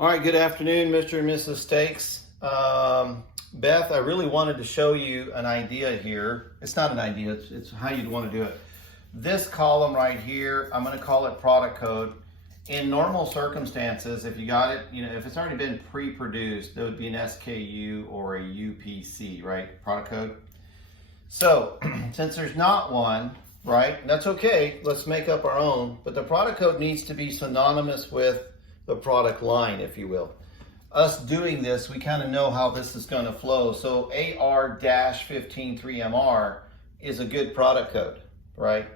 All right, good afternoon, Mr. and Mrs. Steaks. Beth, I really wanted to show you an idea here. It's not an idea, it's how you'd want to do it. This column right here, I'm going to call it product code. In normal circumstances, if you got it, if it's already been pre-produced, there would be an SKU or a UPC, right? Product code. So, since there's not one, right, that's okay, let's make up our own, but the product code needs to be synonymous with the product line, if you will. Us doing this, we kind of know how this is going to flow. So AR-153MR is a good product code, right?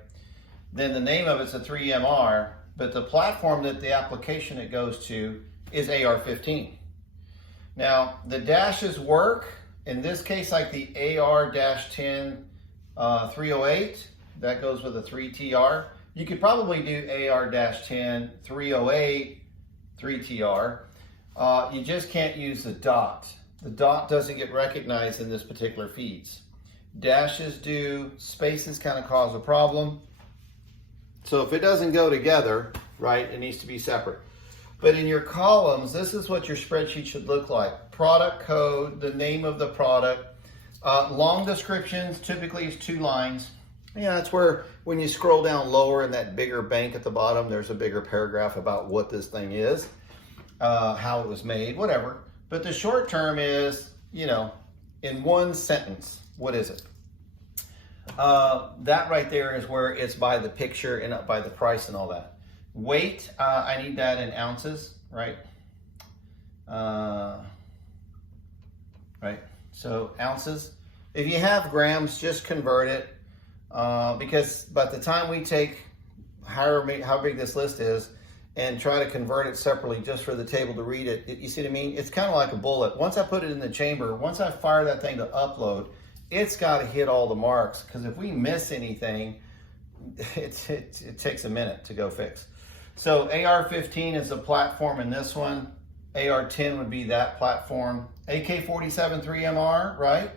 Then the name of it's a 3MR, but the platform that the application it goes to is AR-15. Now, the dashes work. In this case, like the AR-10 308, that goes with a 3TR. You could probably do AR-10 308 3TR. You just can't use the dot. The dot doesn't get recognized in this particular feeds. Dashes do, spaces kind of cause a problem. So if it doesn't go together, right, it needs to be separate. But in your columns, this is what your spreadsheet should look like. Product code, the name of the product, long descriptions, typically it's 2 lines. Yeah, that's where when you scroll down lower in that bigger bank at the bottom, there's a bigger paragraph about what this thing is, how it was made, whatever. But the short term is, in one sentence, what is it? That right there is where it's by the picture and by the price and all that. Weight, I need that in ounces, right? Right, so ounces. If you have grams, just convert it. Because by the time we take how big this list is and try to convert it separately just for the table to read it, you see what I mean? It's kind of like a bullet. Once I put it in the chamber, once I fire that thing to upload, it's got to hit all the marks, because if we miss anything, it takes a minute to go fix. So AR-15 is a platform in this one. AR-10 would be that platform. AK-47 3MR, right?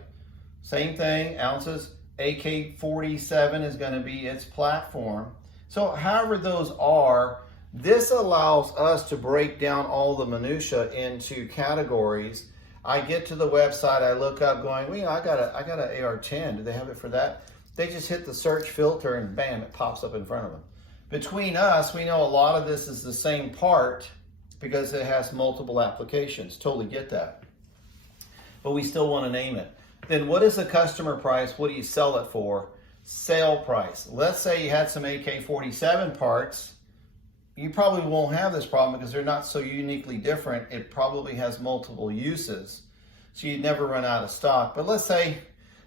Same thing, ounces. AK-47 is going to be its platform. So however those are, this allows us to break down all the minutia into categories. I get to the website, I look up going, well, I got an AR-10, do they have it for that? They just hit the search filter and bam, it pops up in front of them. Between us, we know a lot of this is the same part because it has multiple applications, totally get that. But we still want to name it. Then what is the customer price? What do you sell it for? Sale price. Let's say you had some AK-47 parts. You probably won't have this problem because they're not so uniquely different. It probably has multiple uses. So you'd never run out of stock. But let's say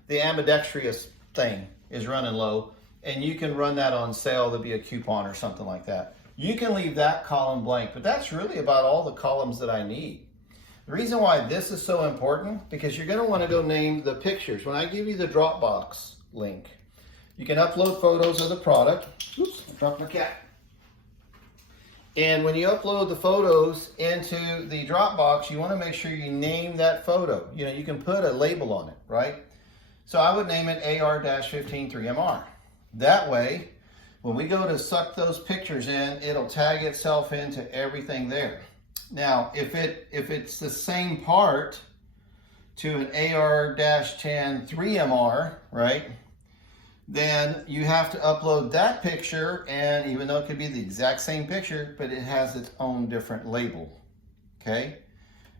the ambidextrous thing is running low and you can run that on sale. There'll be a coupon or something like that. You can leave that column blank, but that's really about all the columns that I need. The reason why this is so important, because you're going to want to go name the pictures. When I give you the Dropbox link, you can upload photos of the product. Oops, I dropped my cat. And when you upload the photos into the Dropbox, you want to make sure you name that photo. You can put a label on it, right? So I would name it AR-15 3MR. That way, when we go to suck those pictures in, it'll tag itself into everything there. Now, if it's the same part to an AR-10 3MR, right, then you have to upload that picture, and even though it could be the exact same picture, but it has its own different label, okay?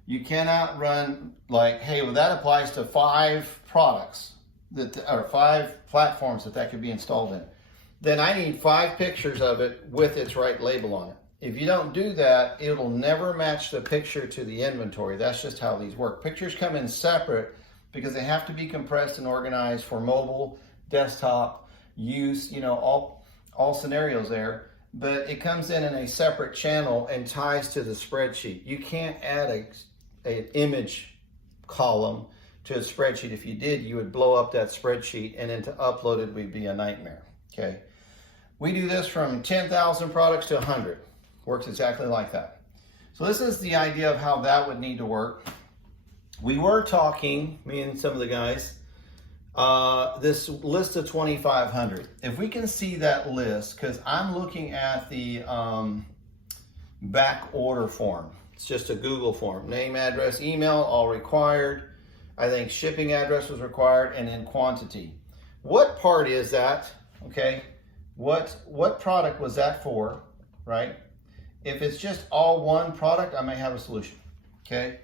You cannot run like, hey, well, that applies to 5 products, or 5 platforms that could be installed in. Then I need 5 pictures of it with its right label on it. If you don't do that, it'll never match the picture to the inventory. That's just how these work. Pictures come in separate because they have to be compressed and organized for mobile, desktop use, all scenarios there. But it comes in a separate channel and ties to the spreadsheet. You can't add an image column to a spreadsheet. If you did, you would blow up that spreadsheet, and then to upload it would be a nightmare, okay? We do this from 10,000 products to 100. Works exactly like that. So this is the idea of how that would need to work. We were talking, me and some of the guys, this list of 2,500. If we can see that list, because I'm looking at the back order form. It's just a Google form. Name, address, email, all required. I think shipping address was required, and then quantity. What part is that? Okay, what product was that for, right? If it's just all one product, I may have a solution, okay?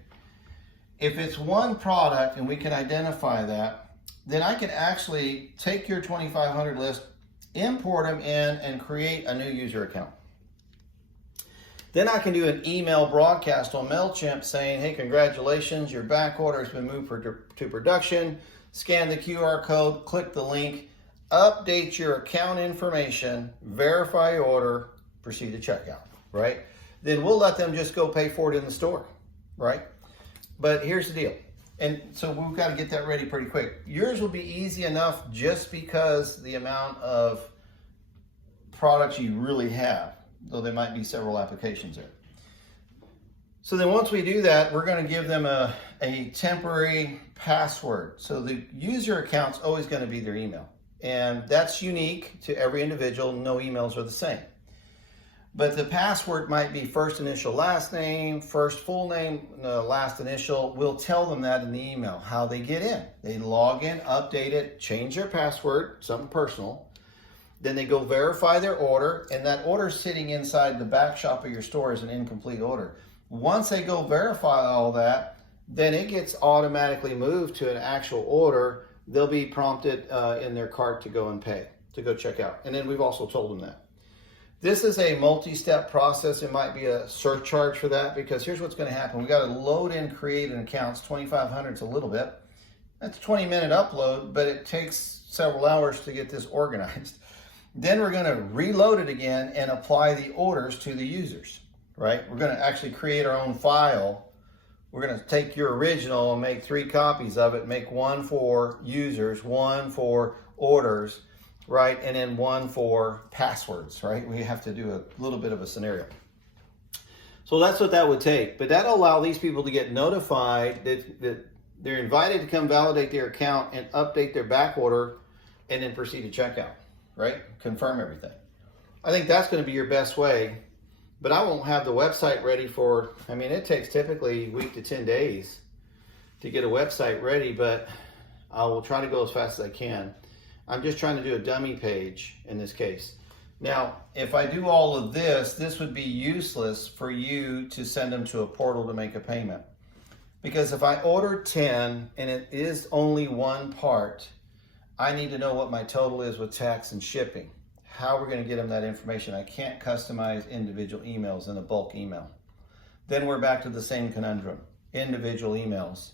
If it's one product and we can identify that, then I can actually take your 2,500 list, import them in, and create a new user account. Then I can do an email broadcast on MailChimp saying, hey, congratulations, your back order has been moved to production. Scan the QR code, click the link, update your account information, verify your order, proceed to checkout, right? Then we'll let them just go pay for it in the store, right? But here's the deal. And so we've got to get that ready pretty quick. Yours will be easy enough just because the amount of products you really have, though there might be several applications there. So then once we do that, we're going to give them a temporary password. So the user account's always going to be their email. And that's unique to every individual. No emails are the same. But the password might be first initial, last name, first full name, last initial. We'll tell them that in the email, how they get in. They log in, update it, change their password, something personal. Then they go verify their order, and that order sitting inside the back shop of your store is an incomplete order. Once they go verify all that, then it gets automatically moved to an actual order. They'll be prompted in their cart to go and pay, to go check out. And then we've also told them that. This is a multi-step process. It might be a surcharge for that, because here's what's going to happen. We got to load in, create an account. 2,500 is a little bit. That's a 20-minute upload, but it takes several hours to get this organized. Then we're going to reload it again and apply the orders to the users, right? We're going to actually create our own file. We're going to take your original and make 3 copies of it, make one for users, one for orders, right? And then one for passwords, right? We have to do a little bit of a scenario. So that's what that would take. But that'll allow these people to get notified that they're invited to come validate their account and update their back order, and then proceed to checkout, right? Confirm everything. I think that's going to be your best way. But I won't have the website ready for, I mean, it takes typically a week to 10 days to get a website ready, but I will try to go as fast as I can. I'm just trying to do a dummy page in this case. Now, if I do all of this, this would be useless for you to send them to a portal to make a payment. Because if I order 10 and it is only one part, I need to know what my total is with tax and shipping. How we're going to get them that information. I can't customize individual emails in a bulk email. Then we're back to the same conundrum, individual emails.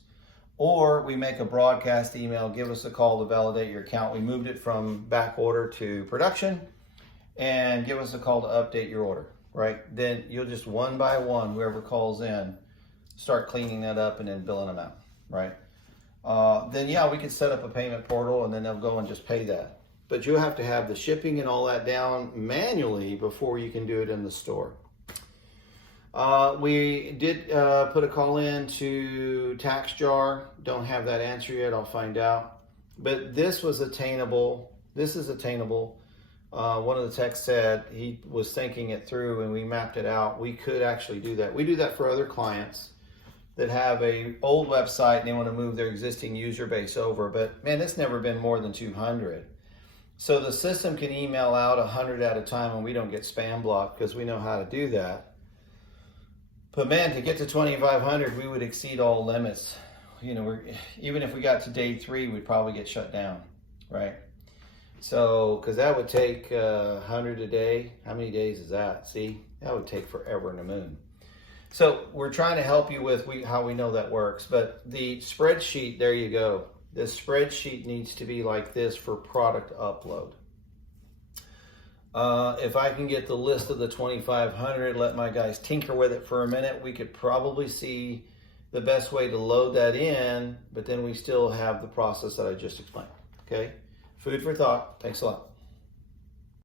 Or we make a broadcast email, give us a call to validate your account. We moved it from back order to production, and give us a call to update your order, right? Then you'll just one by one, whoever calls in, start cleaning that up and then billing them out, right? Then yeah, we could set up a payment portal and then they'll go and just pay that. But you'll have to have the shipping and all that down manually before you can do it in the store. We did put a call in to TaxJar. Don't have that answer yet. I'll find out. But this was attainable. This is attainable. One of the techs said he was thinking it through and we mapped it out. We could actually do that. We do that for other clients that have a old website and they want to move their existing user base over. But man, it's never been more than 200. So the system can email out 100 at a time and we don't get spam blocked because we know how to do that. But man, to get to 2,500, we would exceed all limits. You know, even if we got to day 3, we'd probably get shut down, right? So, because that would take 100 a day. How many days is that? See, that would take forever and a moon. So we're trying to help you with how we know that works. But the spreadsheet, there you go. This spreadsheet needs to be like this for product upload. If I can get the list of the 2,500, let my guys tinker with it for a minute, we could probably see the best way to load that in, but then we still have the process that I just explained, okay? Food for thought. Thanks a lot.